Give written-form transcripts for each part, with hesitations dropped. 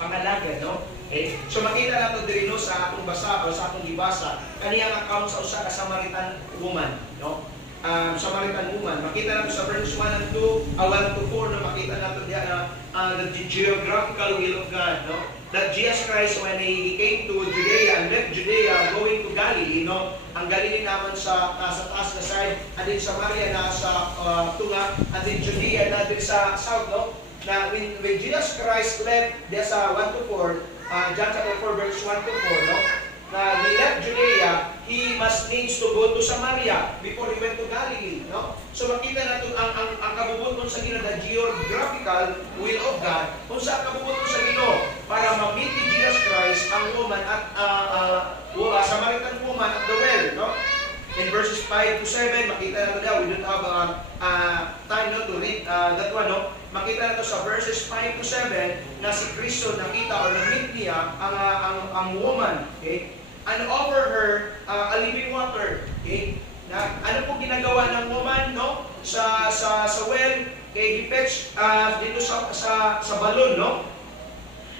pangalaga, no? Okay? So makita nato diri no sa atong basa o sa atong gibasa kaniyang account sa usa ka Samaritan woman, no? Samaritan woman. Makita nato sa verse 1 and 2, 1 to 4, no? Makita nato diya na the geographical will of God, no? That Jesus Christ, when He came to Judea and left Judea going to Galilee, no? Ang Galilee naman sa taas na side, and then Samaria na sa tunga, and then Judea na din sa south, no? Na when Jesus Christ left, there sa 1 to 4, John chapter 4, verse 1 to 4, no? Na He left Judea, He must needs to go to Samaria before He went to Galilee, no? So makita natin ang kabubuton sa Ginoo, the geographical will of God, kung sa kabubuton sa Ginoo para ma-meet ni Jesus Christ ang woman at Samaritan woman at the well, no? In verses 5 to 7, makita natin we don't have time to read that one, no? Makita natin sa verses 5 to 7 na si Kristo nakita or na-meet niya ang woman, okay? And offer her a living water, okay? Na ano po ginagawa ng woman, no? Sa well, okay, he-fetch dito sa balon, no?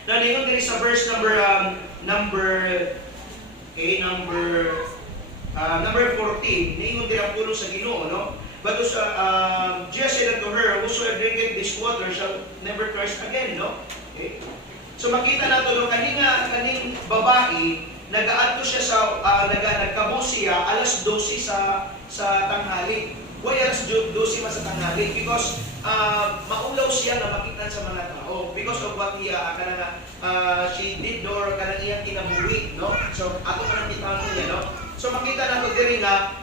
Na ningon diri sa verse number 14, ningon diri ang pulong sa Ginoo, no? But Jesus said unto her, whosoever drinketh this water shall never thirst again, no? Okay? So makita nato no kaning babae nagaadto siya sa nagkabo siya alas 12 sa tanghali. Why alas 12 man sa tanghali? Because maulaw siya na makita sa mga tao because of what she did or kanang iyang kinabuhi, no? So ato man kita niya, no? So makita nato diri nga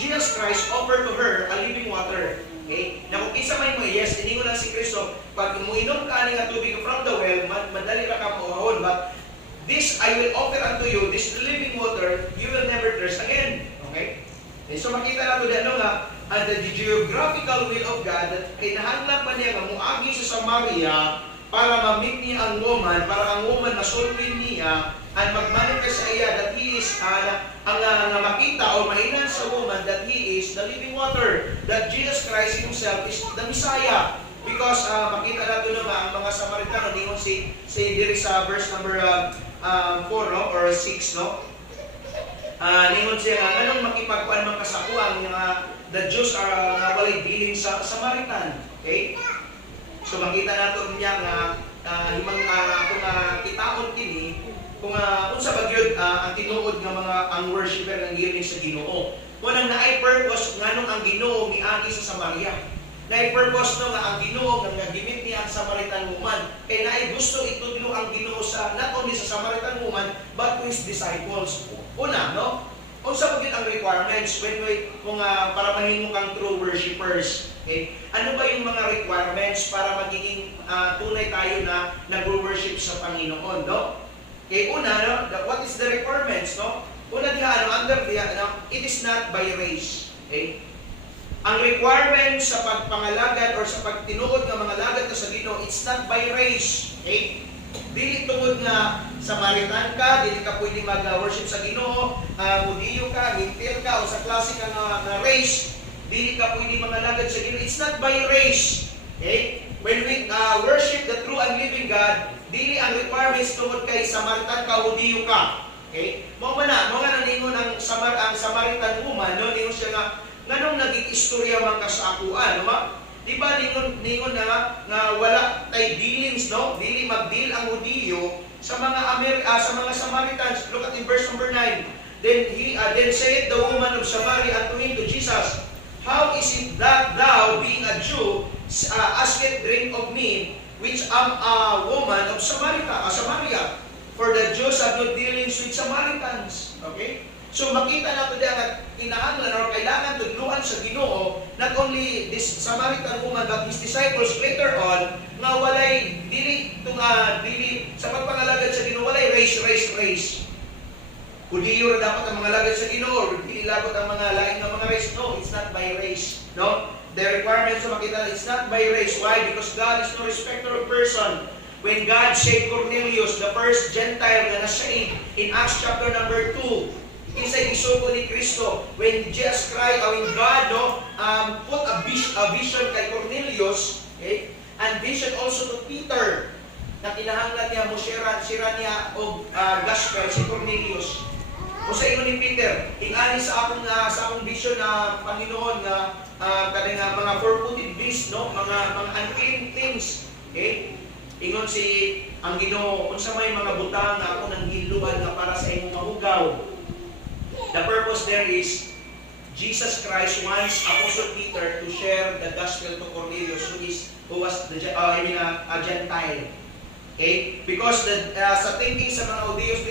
Jesus Christ offered to her a living water. Okay? Na kung isa may mo yes, iningon lang si Kristo, pag muinom ka ani nga tubig from the well, madali ra ka mauhon, but this I will offer unto you, this living water, you will never thirst again. Okay? So makita nato diyan nga the geographical will of God that kinahanglan pa niya nga muagi sa Samaria para ma-meet niya ang woman, para ang woman masulwin niya and mag-manifest sa iya that He is ang makita o mahinan sa woman that He is the living water, that Jesus Christ Himself is the Messiah. Because makita nato nga ang mga Samaritano ningon si diri sa verse number 4, no, or 6, no? Ningon siya nga nganong makipagkuan man kasakuan nga the Jews are walay dealing sa Samaritan. Okay? So makita nato niya nga himang kung kitaon kini kung unsa ba gyud ang tinuod nga mga ang worshiper nga giling sa Ginoo. Kunang naay purpose nganong ang Ginoo miagi sa Samaria. Naay purpose no nga ang Ginoo nga gimit niya ang Samaritan woman. Kay naay gusto itudlo ang Ginoo sa not only sa Samaritan woman but to His disciples. Una, no? Unsa ba gyud ang requirements when kung para mahimo kang true worshipers? Okay? Ano ba yung mga requirements para magiging tunay tayo na nag-worship sa Panginoon, no? Okay, una, no? What is the requirements, no? Una diha, under diha, it is not by race. Okay? Ang requirements sa pagpangalagad or sa pagtinuod ng mga lagad sa Ginoo, it's not by race. Okay? Dili tungod nga Samaritan ka, dili ka pwede mag-worship sa Ginoo, Hudiyo ka, Hintil ka, o sa klase ka na race, dili ka pwede mangalagad sa Ginoo. It's not by race. Okay? When we worship the true and living God, dili ang requirements tungod kay Samaritan ka, Hudiyo ka. Okay? Mo nga naningon ang Samaritan woman, no, ningon siya nga nganong naging istorya man ka sa akuan, no? Di ba ningon na wala tay dealings, no? Dili mag-deal ang Hudiyo sa mga Samaritans. Look at in verse number 9. Then said the woman of Samaria unto him, to Jesus, how is it that thou, being a Jew, askest drink of me, which am a woman of Samaria? For the Jews have no dealings with Samaritans. Okay? So makita nato diya nga kinahanglan or kailangan tudluan sa Ginoo not only this Samaritan woman but his disciples later on nga walay dili sa pagpangalagad sa Ginoo walay race. Hudiyo ra dapat ang mga lagad sa Ginoo or dili labot ang mga lain nga mga race. No, it's not by race. No? The requirements sa makita it's not by race. Why? Because God is no respecter of person. When God saved Cornelius, the first Gentile na na-saved in Acts chapter number 2, isa'y isugo ni Kristo. When Jesus Christ, when God put a vision kay Cornelius, okay, and vision also to Peter, na kinahanglan niya niya mo sira niya og gospel si Cornelius. O sa ingon ni Peter, ingani sa akong vision na Panginoon nga kani nga mga four-footed beast, no, mga unclean things. Okay? Ingon si ang Ginoo, unsa may mga butang nga ako nang giluban nga para sa imong mahugaw. The purpose there is Jesus Christ wants Apostle Peter to share the gospel to Cornelius, who was a Gentile. Okay? Because sa thinking sa mga Hudios,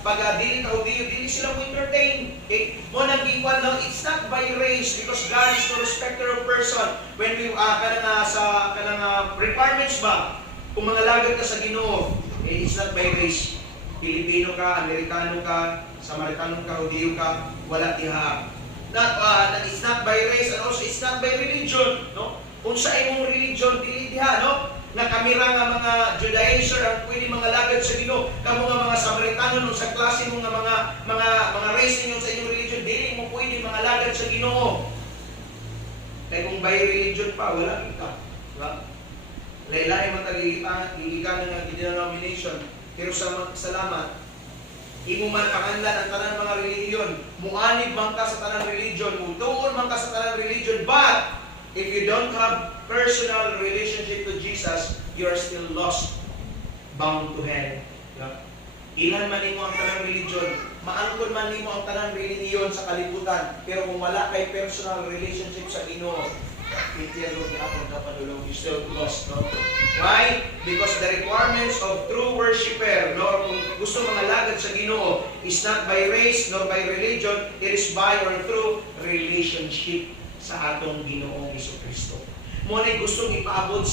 pag dili ka Hudiyo, dili sila mo entertain. Okay? Mo nag-iwan, no? It's not by race, because God is no respecter of person. When we, kanang requirements ba, kung mga lagad ka sa Ginoo, it's not by race. Pilipino ka, Amerikano ka, Samaritano ka, Hudiyo ka, wala tiha. It's not by race, and also it's not by religion, no? Kung sa imong religion, dili diha, no? Nga kamira nga mga Judaizer ang pwede mga lagad sa Ginoo, kamo nga mga Samaritano nung sa klase mo nga mga race ninyo sa inyong religion, dili mo pwede mga lagad sa Ginoo. Kaya kung by religion pa, wala kita, diba? Laylay matagigika ng denomination, pero salamat, imo man panganlan ang tanang mga religion, muanib man ka sa tanang religion, mutuon man ka sa tanang religion, but if you don't have personal relationship to Jesus, you are still lost, bound to hell. Yeah. Ilan man nimo ang tanang religion, maangkon man nimo ang tanang religion sa kalibutan, pero kung wala kay personal relationship sa Ginoo, you're still lost, no? Why? Because the requirements of true worshiper, no, kung gusto mga lagad sa Ginoo, is not by race nor by religion, it is by or through relationship sa atong Ginoong Jesucristo. Mo na gustong ipaabot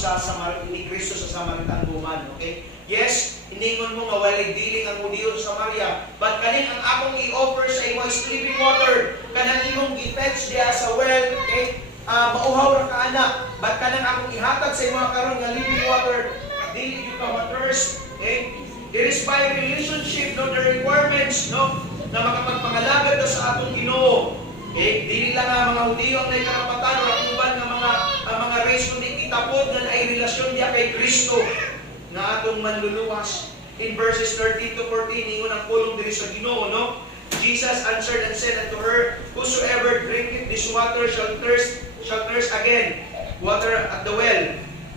ni Kristo sa Samaritan woman, okay? Yes, iningon mo nga walay dealing ang Hudiyo sa Samaria, but kaning ang akong i-offer sa imo is living water. Kanang imong gi-fetch diya sa well, okay? Mauhaw ra ka anak, but kanang akong ihatag sa imo karon nga living water, dili gyud ka ma-thirst, okay? It is by relationship, no, the requirements, no, na makapagpangalagad ka sa atong Ginoo. Okay? Dili lang nga mga Hudiyo ang may karapatan o akuban ng mga race, kundi kitapod na ay relasyon niya kay Kristo na atong manluluwas. In verses 13 to 14, ingon ang pulong diri sa Ginoo, no? Jesus answered and said unto her, whosoever drinketh this water shall thirst again, water at the well.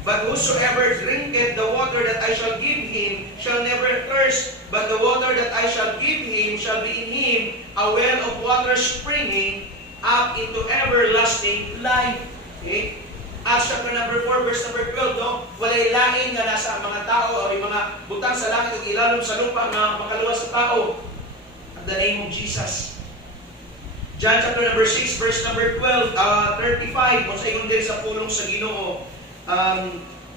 But whosoever drinketh the water that I shall give him shall never thirst, but the water that I shall give him shall be in him a well of water springing up into everlasting life. Okay? Acts chapter number 4, verse number 12, no? Walay lain nga nasa mga tao o yung mga butang sa langit o ilalom sa lupa na makaluwas sa tao. At the name of Jesus. John chapter number 6, verse number 35, kung sa ingon din sa pulong sa Ginoo.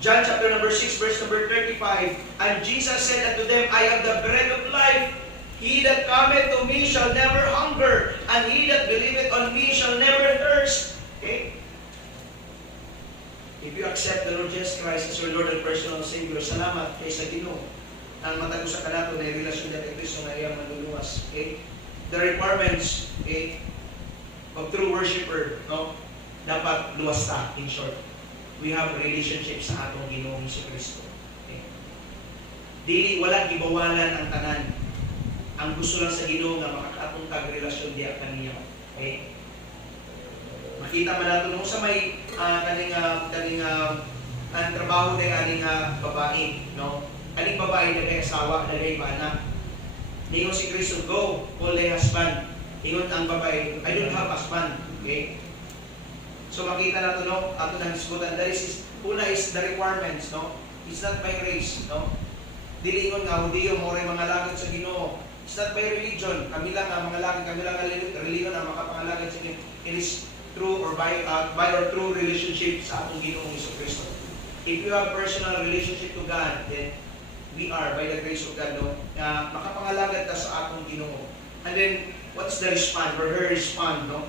John chapter number 6, verse number 35, and Jesus said unto them, I am the bread of life. He that cometh to me shall never hunger, and he that believeth on me shall never thirst. Okay? If you accept the Lord Jesus Christ as your Lord and personal Savior, salamat kay sa Ginoo. Ang matago sa kanato na relasyon na kay Kristo na iyang manluluwas. Okay? The requirements, okay, of true worshiper, no? Dapat luwas ta, in short. We have a relationship sa atong Ginoong Jesucristo. Okay? Dili wala gibawalan ang tanan. Ang gusto lang sa Ginoo nga makakaatong kag relasyon diya kaniya. Okay? Makita man nato nung sa may kaning ang trabaho day aning babae, no? Kaning babae na asawa, na anak. Ningon si Kristo, go, call thy husband. Ingon ang babae, I don't have husband. Okay? So makita nato, no, ato nang diskutan. Una is the requirements, no? It's not by race, no? Dili ingon nga Hudiyo mo ray mga lagad sa Ginoo. It's not by religion. Kami lang ang mga lagad, kami lang ang religion ang makapangalagad sa Ginoo. It is through or by or through relationship sa atong Ginoong Jesucristo. If you have personal relationship to God, then we are by the grace of God, no, makapangalagad ta sa atong Ginoo. And then what's the response or her response, no?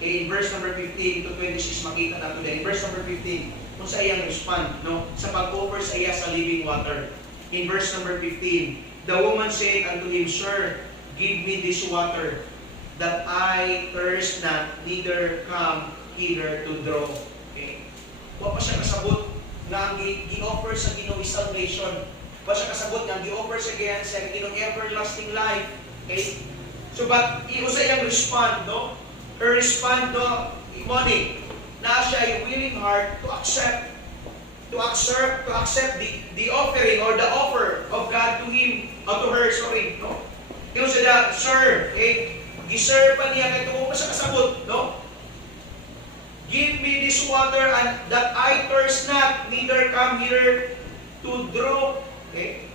In verse number 15 to 26 makita nato din. In verse number 15, kung sa iyang respond, no, sa pag-offer sa iya sa living water. In verse number 15, the woman said unto him, Sir, give me this water, that I thirst not, neither come hither to draw. Okay? Wa pa siya kasabot nga ang gi-offer sa Ginoo is salvation. wa siya kasabot nga gi-offer sa Ginoon sa Ginoong everlasting life. Okay? So but iusa iyang respond, no? Her respond, no, money na siya yung willing heart to accept the offering or the offer of God to him, or to her, sorry, no? Yung siya, sir, okay, giserve pa niya, kaya ito pa siya kasabot, no? Give me this water and that I thirst not, neither come here to draw, okay?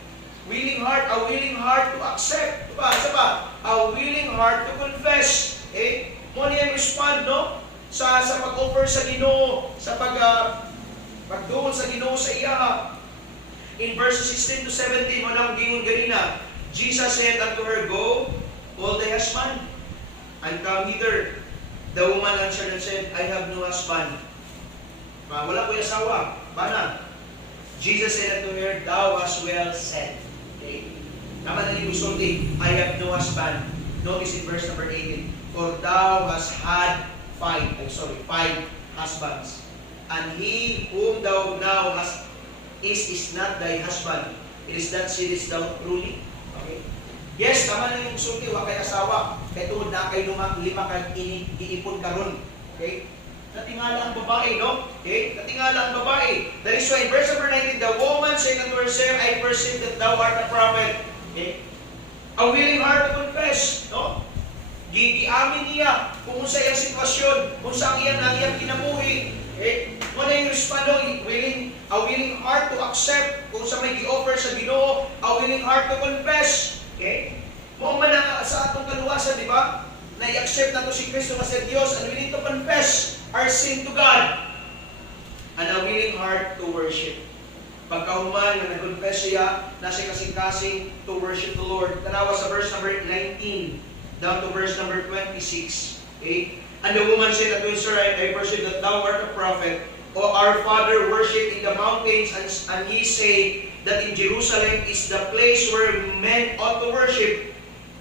Willing heart, a willing heart to accept, isa pa, a willing heart to confess, okay? Mo niya respond, no? Sa pag-offer sa Ginoo, sa pagdoon sa Ginoo sa iya. In verses 16 to 17, mo nang gingon ganina, Jesus said unto her, Go, call thy husband, and come hither. The woman answered and said, I have no husband. Wala ko'y asawa. Bana. Jesus said unto her, Thou hast well said. Okay. Tama na yung sulti, I have no husband. Notice in verse number 18, For thou hast had five husbands. And he whom thou now hast is not thy husband. It is that seest thou truly. Okay. Yes, tama na yung sulti, wa kay asawa. Kaya tungod na kay lima kag iipon karon. Okay? Natingala ang babae, no? Okay? Natingala ang babae. That is why in verse number 19, the woman said unto her, Sir, I perceive that thou art a prophet. Okay? A willing heart to confess, no? Giamin niya kung sa iyang sitwasyon, kung sa iyang kinabuhi. Okay? Muna yung respond, a willing heart to accept kung sa may gi-offer sa Ginoo, a willing heart to confess. Okay? Mo man sa atong kaluwasan, di ba? Na i-accept nato si Kristo as Diyos, and we need to confess our sin to God. And a willing heart to worship. Pagkahuman na nag-confess siya, na siya kasing-kasing to worship the Lord. Tanawa sa verse number 19 down to verse number 26. Okay? And the woman said unto him, Sir, I perceive that thou art a prophet. O our father worshipped in the mountains, and ye say that in Jerusalem is the place where men ought to worship.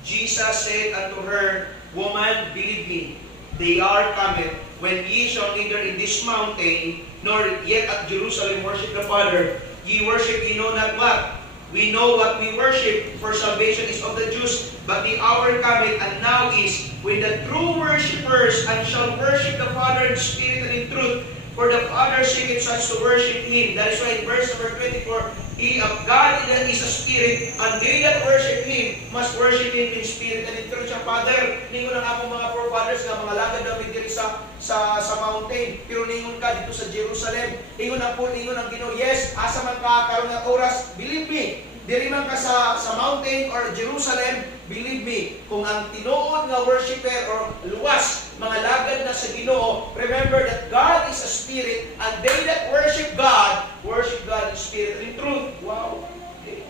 Jesus said unto her, Woman, believe me, they are coming, when ye shall neither in this mountain, nor yet at Jerusalem worship the Father. Ye worship ye know not what. We know what we worship, for salvation is of the Jews. But the hour cometh, and now is, when the true worshippers and shall worship the Father in spirit and in truth, for the Father seeketh such to worship Him. That is why in verse number 24, God is a spirit, and they that worship Him must worship Him in spirit and in truth. Siya, Father, ningon ang akong mga forefathers nga mga lagad namin diri sa mountain, pero ningon ka dito sa Jerusalem. Ningon ang Ginoo, yes, asa man ka karon nga oras, believe me, diri man ka sa mountain or Jerusalem, believe me, kung ang tinuod nga worshiper or luwas, mga lagad na sa Ginoo, remember that God is a spirit, and they that worship God in spirit and in truth. Wow. Okay.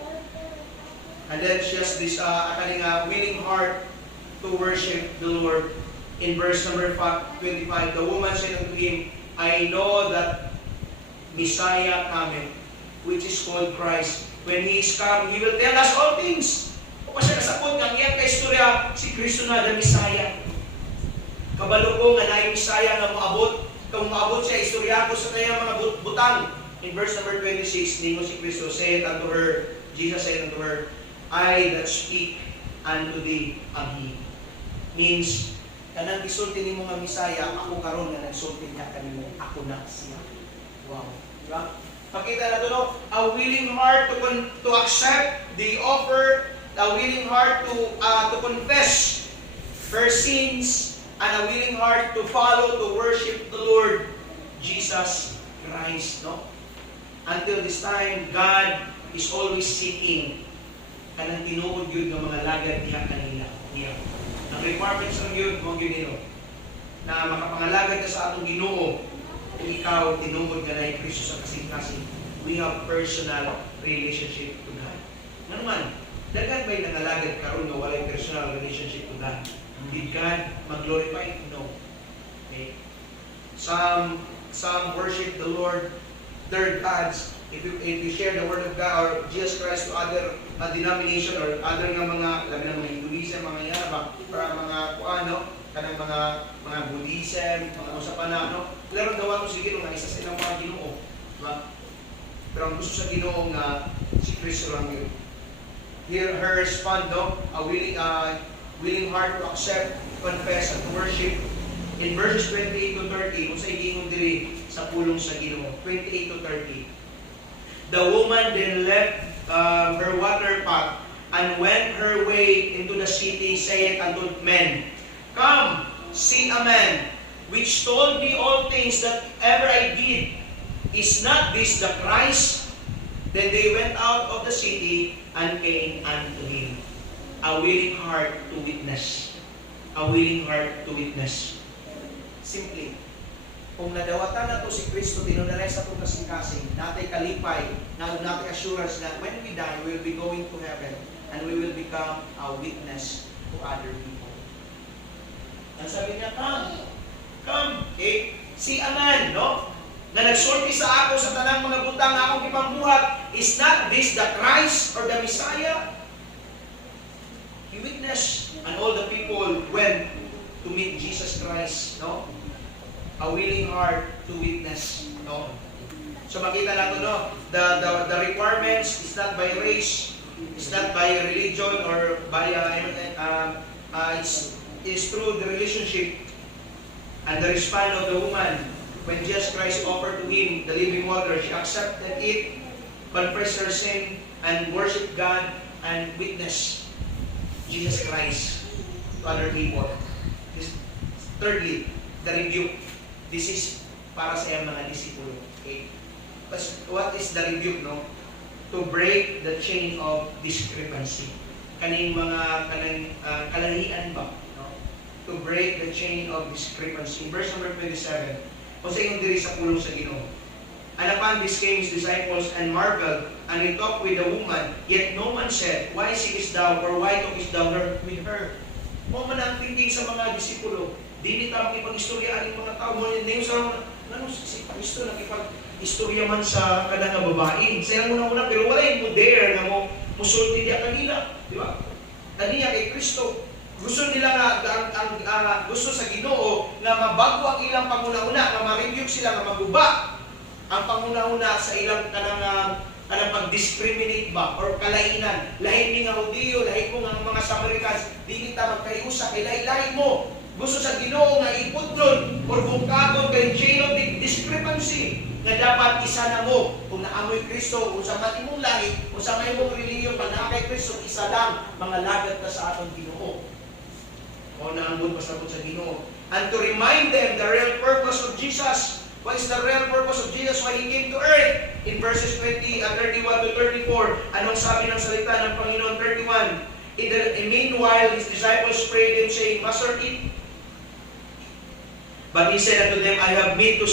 And then she has this willing heart to worship the Lord. In verse number 25, the woman said unto him, I know that Messiah cometh, which is called Christ. When He is come, He will tell us all things. O siya kasabot ng iyang kaistorya, si Kristo na, the Messiah. Kabalo ko nga na yung Messiah nga moabot, kung moabot siya, istorya ko sa kanyang mga butang. In verse number 26, ningo si Kristo, said unto her, Jesus said unto her, I that speak unto thee am He. Means, kanang isulti ni mo nga Messiah, ako karon nga nagsulti ka kanimo, ako na siya. Wow. Diba? Pakita na ito, no? A willing heart to accept the offer, a willing heart to confess her sins, and a willing heart to follow, to worship the Lord Jesus Christ, no? Until this time, God is always seeking kanang tinuod yun ng mga lagad niya kanila. Ang requirements ng yun, mga ginino, na makapangalagad ka sa atong Ginoo, kung ikaw tinuod ka na yung Kristo sa kasing-kasing. We have personal relationship to God. Nga naman, dagan ba'y nangalagad karon nga walay personal relationship to God? Did God mag-glorify? No. Okay. Some worship the Lord, their gods. If you share the word of God or Jesus Christ to other denomination or other nga mga, labi ng mga Hinduism, mga yan, para mga ano, kanang mga Buddhism, mga usapan na, no? Pero daw ako sige nga isa sa ilang mga Ginoo. Diba? Pero ang gusto sa Ginoo nga si Kristo lang yun. Here, her respond, no? A willing heart to accept, confess, and to worship. In verses 28 to 30, kung sa igingon diri sa pulong sa Ginoo, 28 to 30. The woman then left her water pot and went her way into the city, saying unto men, Come, see a man, which told me all things that ever I did. Is not this the Christ? Then they went out of the city and came unto him. A willing heart to witness. A willing heart to witness. Simply, kung nadawatan na to si Kristo, tinunalay sa itong kasing-kasing, natay kalipay, natay assurance na when we die, we will be going to heaven and we will become a witness to other people. Ang sabi niya, come, okay? Si a man, no? Na nagsulti sa ako sa tanang mga butang akong ipambuhat, is not this the Christ or the Messiah? He witnessed, and all the people went to meet Jesus Christ, no? A willing heart to witness, no? So makita natin, no? The requirements is not by race, it's not by religion or by it's through the relationship and the response of the woman. When Jesus Christ offered to him the living water, she accepted it, confessed her sin, and worshiped God and witnessed Jesus Christ to other people. Thirdly, the rebuke. This is para sa iyang mga disipulo. Okay? But what is the rebuke, no? To break the chain of discrepancy. Kaning mga kalalian ba? No? To break the chain of discrepancy. Verse number 27. O sa inyong diri sa pulong sa Ginoo. And upon this came his disciples and marveled, and he talked with the woman, yet no man said, Why seekest thou, or why talkest thou with her? Mo man ang thinking sa mga disipulo. Di nita makipag-istorya ang mga tao. Mo name sa ano si Kristo nakipag-istorya man sa kanang babae. Sa una-una, pero wala yung dare na mo musulti diya kanila. Di ba? Kaniya kay Kristo. Gusto nila nga, gusto sa Ginoo na mabago ang ilang panguna-una, na ma-rebuke sila, na maguba ang panguna-una sa ilang kanang pag-discriminate ba or kalainan. Lahi ni nga Hudiyo, lahi ko nga mga Samaritans, di kita magkayusa kay lahi mo. Gusto sa Ginoo nga iputlon or bungkagon kay chain of discrepancy nga dapat isa na mo kung naamoy Kristo, kung sa man imong lahi, kung sa may mong reliyon, pag naa kay Kristo, isa lang mga lagat na sa atong Ginoo. O naambot pasabot sa Ginoo. And to remind them the real purpose of Jesus. What is the real purpose of Jesus? Why He came to earth? In verses 31 to 34, anong sabi ng salita ng Panginoon 31? Meanwhile, His disciples prayed Him, saying, Master, eat. But He said unto them, I have meat to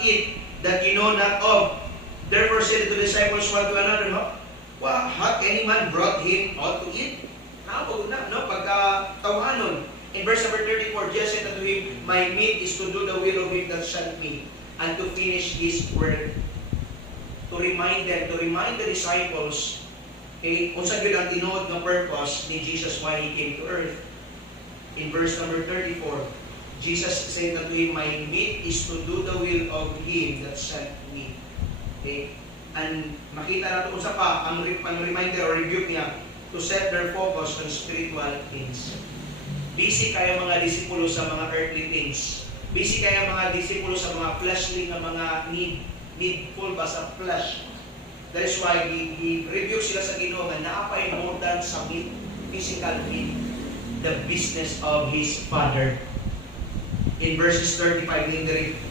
eat, that you know not of. Therefore said the disciples one to another, no? Well, hath any man brought Him out to eat? Pagkatawanon. In verse number 34, Jesus said unto him, My meat is to do the will of him that sent me, and to finish his work. To remind them, to remind the disciples, kung saan yun ang tinuod ng purpose ni Jesus why He came to earth. In verse number 34, Jesus said unto him, My meat is to do the will of him that sent me. Okay? And makita natin kung sa pa, ang reminder or rebuke niya, to set their focus on spiritual things. Busy kayo mga disipulo sa mga earthly things. Busy kayo mga disipulo sa mga fleshly na mga needful ba sa flesh. That is why he rebuke sila sa Ginoo nga naapay more than sa meat, physical meat, the business of His Father. In verses 35,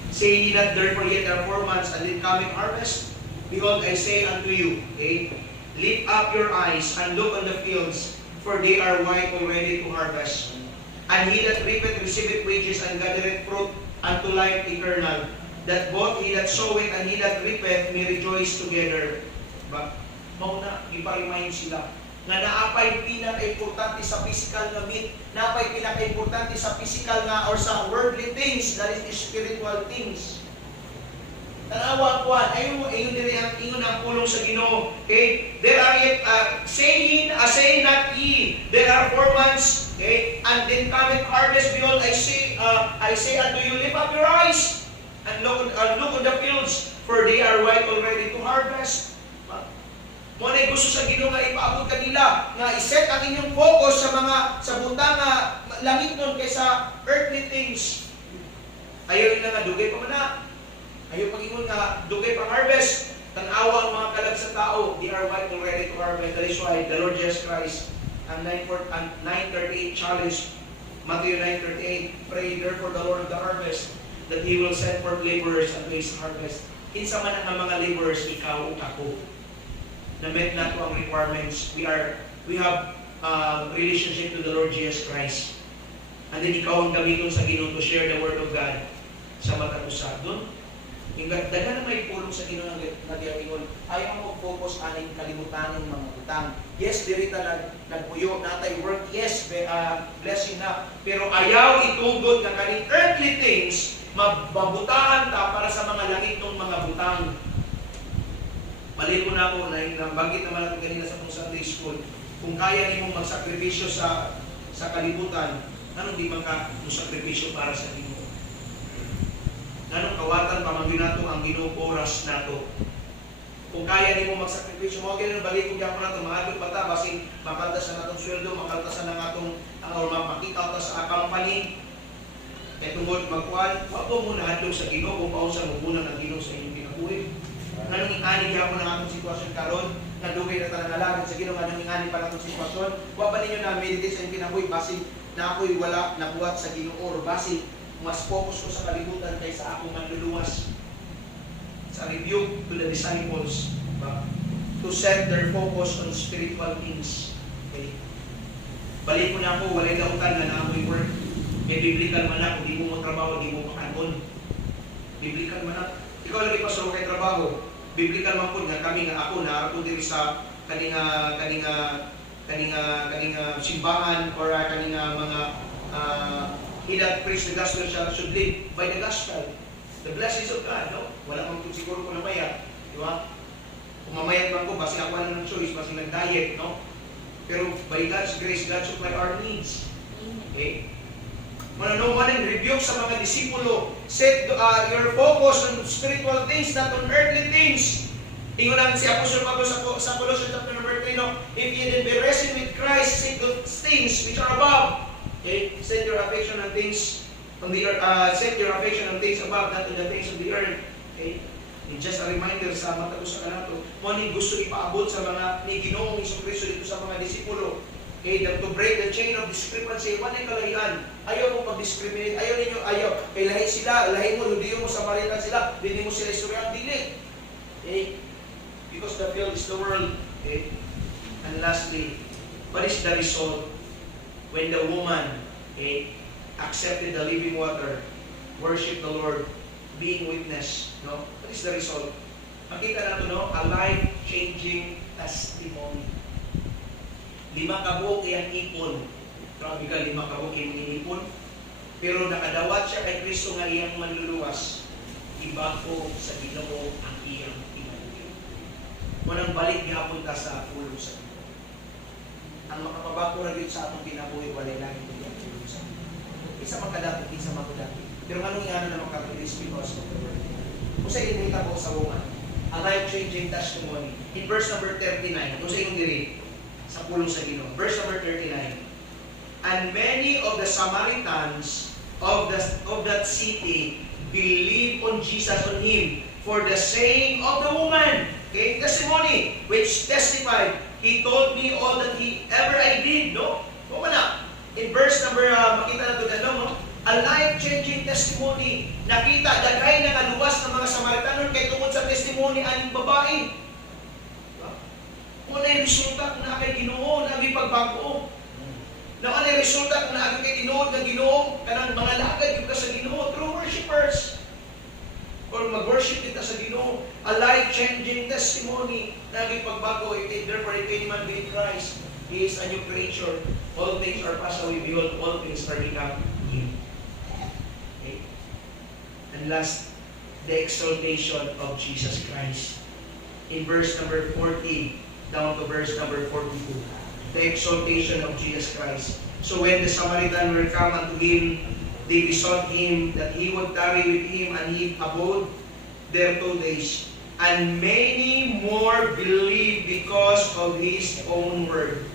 say ye not therefore yet there are 4 months, and then coming harvest? Behold, I say unto you, lift up your eyes and look on the fields, for they are white already to harvest. And he that reapeth receiveth wages and gathereth fruit unto life eternal, that both he that soweth and he that reapeth may rejoice together. But, mauna, ipa-remind sila nga naapay pinaka-importante sa physical na meat, naapay pinaka-importante sa physical nga or sa worldly things, that is the spiritual things. Tanawa ko, ayun diri ang ingon ang pulong sa Ginoo. Okay? There are yet say not ye, there are 4 months, okay? And then cometh harvest. Behold, I say unto you, lift up your eyes and look on the fields, for they are white already to harvest. Mo na gusto sa Ginoo nga ipaabot kanila nga iset ang inyong focus sa butang nga langit nun kaysa earthly things. Ayaw nila nga dugay pa man na. Ayaw pag-ingon nga dugay pang harvest. Tanawa ang mga kalag sa tao. They are white and ready to harvest. That is why the Lord Jesus Christ ang 9:38 challenge, Matthew 9:38, pray therefore the Lord of the harvest that He will send forth laborers unto His harvest. Kinsa man ang mga laborers, ikaw o ako. Na-met na to ang requirements. We have relationship to the Lord Jesus Christ. And then ikaw ang gamiton sa Ginoo to share the Word of God sa matag usa. Doon, daga na may pulong sa Ginoo nga diingon, ayaw mo focus aning kalibutan ng mga utang. Yes, diri ta nagpuyo natay work. Yes, blessing na. Pero ayaw itugod nga kaning earthly things mababutahan ta para sa mga langit ng mga butang. Mali ko na ako na banggit naman natin kanina sa kong Sunday school. Kung kaya nimong magsakripisyo sa kalibutan, anong di man ka magsakripisyo para sa Ginoo? Anong kawatan pamangkin nato ang Ginoo oras nato? Kung kaya nimong magsakripisyo, mo kaya balik ko gyapon nato maadto bata basin makaltasan natong sweldo, makaltasan na atong or mapakita ta sa company. Kaya tungkol magkuhan, wag mo muna hadlok sa Ginoo kung paunsa mo muna ng Ginoo sa inyong kinabuhi. Nanong ingani gyapon ang atong sitwasyon karon, nga dugay na tanan nalagad sa Ginoo nganong ingani pa natong sitwasyon. Wa ba ninyo na meditate sa inyong kinabuhi basin na ako'y wala nabuhat sa Ginoo or basin mas focus ko sa kalibutan kaysa akong manluluwas. Sa rebuke to the disciples, to set their focus on spiritual things. Okay? Balik ko na ako, walay dautan nga na ako'y work. May biblical man na, kung di mo trabaho, di mo makanon. Biblical man na. Ikaw lagi pa sa kay trabaho. Biblical man po nga kami nga ako na ako diri sa kaninga simbahan or kaninga mga he that preach the gospel should live by the gospel. The blessings of God, no? Wala kang siguro ko na maya. Di ba? Kung mamayat man ko, basi ako na ng choice, basi nag-diet, no? Pero by God's grace, God supply our needs. Okay? Mananawalan, rebuke sa mga disipulo. Set your focus on spiritual things, not on earthly things. Ingon natin si Apostle Pablo sa Colossians chapter number 3, no? If you then be risen with Christ, seek those things which are above. Okay? Set your affection on things on the earth. Set your affection on things above, not on the things of the earth. Okay? It's just a reminder sa matapos sa kanato. Mo ni gusto ipaabot sa mga ni Ginoong Jesucristo dito sa mga disipulo. Okay, to break the chain of discrepancy, wala kalahian. Ayaw mo pag-discriminate, ayaw. Kay lahi sila, lahi mo, hindi mo Samaritan sila, hindi mo sila istorya, dili. Okay? Because the field is the world. Okay? And lastly, what is the result when the woman, okay, accepted the living water, worship the Lord, being witness, no? What is the result? Makita natin, no? A life-changing testimony. 5 kabuok iyang ipon. Grabe ka, 5 kabuok iyang ipon. Pero nakadawat siya kay Kristo nga iyang manluluwas. Iba ko sa Ginoo ang iyang kinabuhi. Munang balik gihapon ta sa pulong sa Ginoo. Ang makapabako ra gyud sa atong kinabuhi walay langit ug pulong sa Ginoo. Isa makadako, isa makudako. Pero nganong iano na makatulis because of the word. Kung sa inita ko sa woman, a life-changing testimony. In verse number 39, kung sa inyong diri, sa pulong sa Ginoo. Verse number 39. And many of the Samaritans of that city believed on Jesus, on Him, for the saying of the woman. Okay, testimony, which testified, He told me all that ever I did. No? Kung na. In verse number, makita na ito no? A life-changing testimony. Nakita, dagay na kaluwas ng mga Samaritanon kay tungkol sa testimony aning babae. Kung ano yung resulta kung na kay Ginoo, naging pagbago. Na ano yung resulta kung na kay tinuod ng Ginoo, kanang mga lagad yung ka sa Ginoo, true worshipers. Or mag-worship kita sa Ginoo, a life-changing testimony, naging pagbago. Therefore, if any man be in Christ, he is a new creature. All things are passed away, behold, all things are become new. Okay? And last, the exaltation of Jesus Christ. In verse number 40, down to verse number 42. The exaltation of Jesus Christ. So when the Samaritan were come unto Him, they besought Him that He would tarry with him, and He abode there 2 days. And many more believe because of his own word.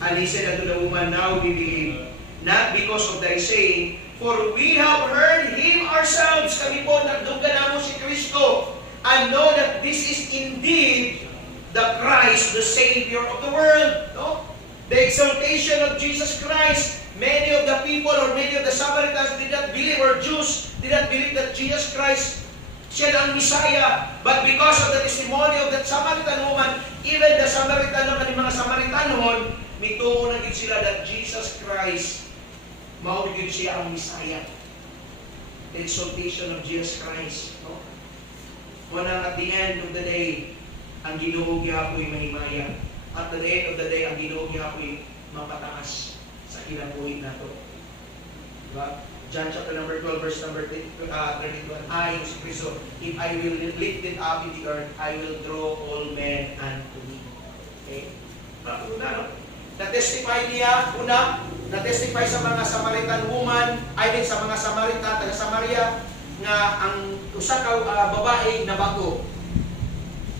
And he said unto the woman, Now we believe, not because of thy saying, for we have heard him ourselves. Kami po, nagduga na mo si Kristo. And know that this is indeed the Christ, the Savior of the world. No? The exaltation of Jesus Christ. Many of the people or many of the Samaritans did not believe, or Jews did not believe that Jesus Christ, siya ang Messiah. But because of the testimony of that Samaritan woman, even the Samaritan naman, yung mga Samaritanon, mituo na gid sila that Jesus Christ, mao gid siya ang Messiah. The exaltation of Jesus Christ. No? Muna at the end of the day, ang Ginoo gihapoy mahimaya. At the end of the day, ang Ginoo gihapoy mapataas sa kinabuhi nato. Diba? John chapter number 12, verse number 32, I, si Kristo, if I will lift it up in the earth, I will draw all men unto me. Okay? Una, no? Na-testify niya, na-testify sa mga Samaritan woman, I mean sa mga Samaritan, taga Samaria, nga ang usa ka babae na bato.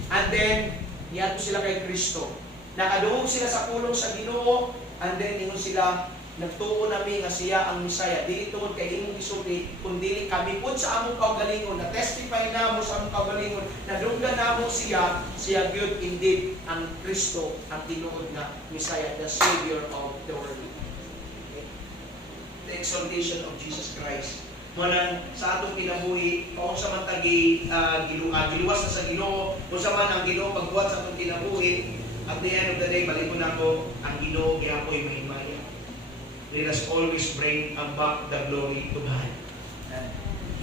And then, niyato sila kay Kristo. Nakaduhog sila sa pulong sa Ginoo, and then ingon sila, nagtuo nami nga siya ang Messiah. Dili tungod kay imong gisulti, kundi kami pud sa among kaugalingon, na-testify namo sa among kaugalingon, nadunggan namo siya gyud indeed ang Kristo, ang tinuod nga Messiah, the Savior of the world. Okay? The exaltation of Jesus Christ. Manang sa atong kinabuhi, kung sa man tagi giluwas na sa Ginoo, kung sa man ang Ginoo pagbuhat sa atong kinabuhi, at the end of the day, balikon nako ang Ginoo gihapoy mahimaya. Let us always bring back the glory to God.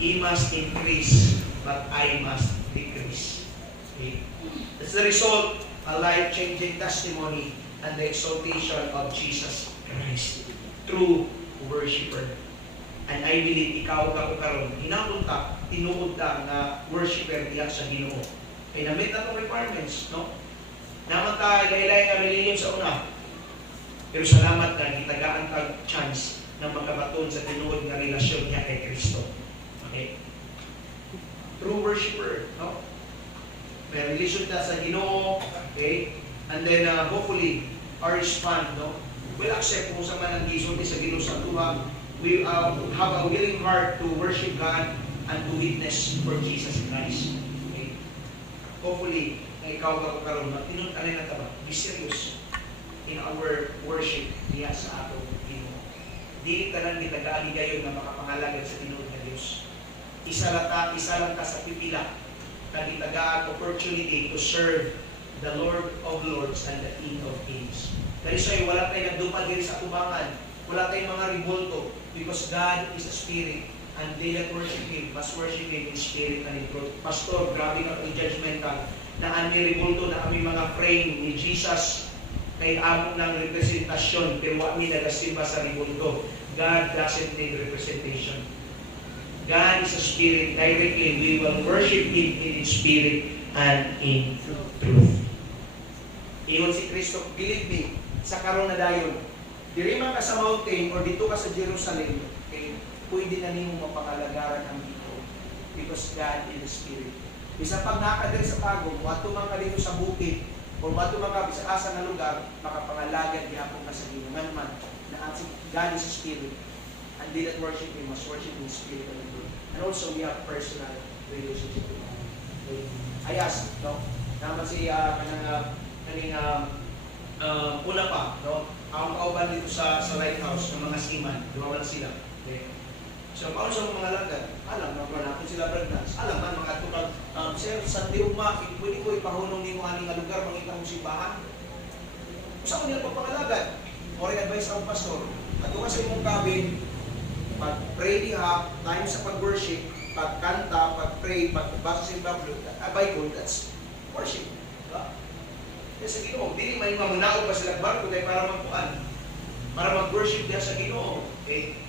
He must increase, but I must decrease. Okay? That's the result, a life-changing testimony and the exaltation of Jesus Christ. True worshiper. And I believe ikaw ka karon, hinapon ka, tinuod ka nga worshiper diya sa Ginoo. Kaya na-meet na itong requirements, no? Naman ka, ilay nga religion sa una. Pero salamat na gitagaan kag chance na magkabaton sa tinuod nga relasyon niya kay Kristo. Okay? True worshiper, no? May relasyon ta sa Ginoo, okay? And then hopefully our response, no? Will accept kung sa man ang gisulti sa Ginoo sa tuwa. We have a willing heart to worship God and to witness for Jesus Christ. Okay? Hopefully, na ikaw karon magtinun kanay na ba? Be serious in our worship diya sa atong Ginoo. Dili tanan gitagaan gayon na makapangalagad sa tinuod nga Dios. Isa lang ka sa pipila kag gitagaan opportunity to serve the Lord of Lords and the King of Kings. Kaya sa'yo, wala tayong nagdupal diri sa tubangan, wala tayong mga revolto, because God is a spirit, and they that worship Him must worship Him in spirit and in truth. Pastor, grabe ka itong judgmental, na ani revolto na kami mga frame ni Jesus, kay among ng representasyon, pero wami nagasimba sa revolto. God doesn't need representation. God is a spirit. Directly, we will worship Him in spirit and in truth. Ingon si Kristo, believe me, sa karon na dayon, diri man ka sa mountain or dito ka sa Jerusalem, okay, pwede na nimo mapangalagaran ang dito because God is the spirit. Bisa pag nakadiri sa pagod, wato man ka dito sa bukid, o wato man ka sa asa na lugar, makapangalagan gihapon ka sa ginungan man na ang God is a spirit. And they that worship Him must worship in spirit and in truth. And also we have personal relationship with God. Okay. I ask, no? Naman si una pa, no? Ang kauban dito sa lighthouse ng mga seaman, dumawa na sila. Okay. So, paano sa mga lagad? Alam, natin sila breakdance. Alam man, mga tukag, sir, sa diugma, pwede ko ipahunong ni mo aning lugar, mangita mong simbahan. Usa ko nila pagpangalagad. Moring advice akong pastor. At kung sa imong cabin, pag-pray diha, time sa pag-worship, pag-kanta, pag-pray, pag-basa sa Bible, that's worship. Diba? Kaya sa Ginoo, hindi may mamunaog pa sila barko dahil para magpuan. Para mag-worship diya sa Ginoo. Okay?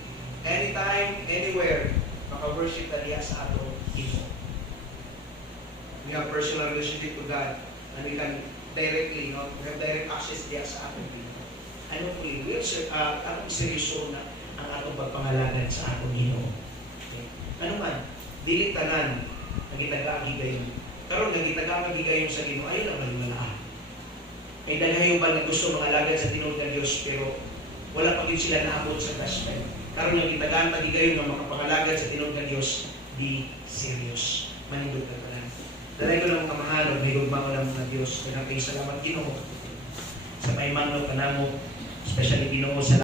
Anytime, anywhere, maka-worship na diya sa atong Ginoo. We have personal relationship to God and we can directly, no? We have direct access diya sa atong Ginoo. And hopefully, we'll anong seryoso na ang atong pagpangalagan sa atong Ginoo. Okay? Ano man, dili tanan ang itag-agi gayon karon nga gitagaan gigayon sa Ginoo ay na malimala. May daghayo ba nga gusto mga alagad sa tinuod nga Dios pero wala pa gid sila naabot sa gospel. Karon nga gitagaan ta gigayon nga makapangalagad sa tinuod nga Dios, di serious. Manindot ka tanan. Dalay ko lang mga mahal, may gugma ko lang mga Dios. Kaya kayo salamat Ginoo sa paimangno kanamo, especially Ginoo sa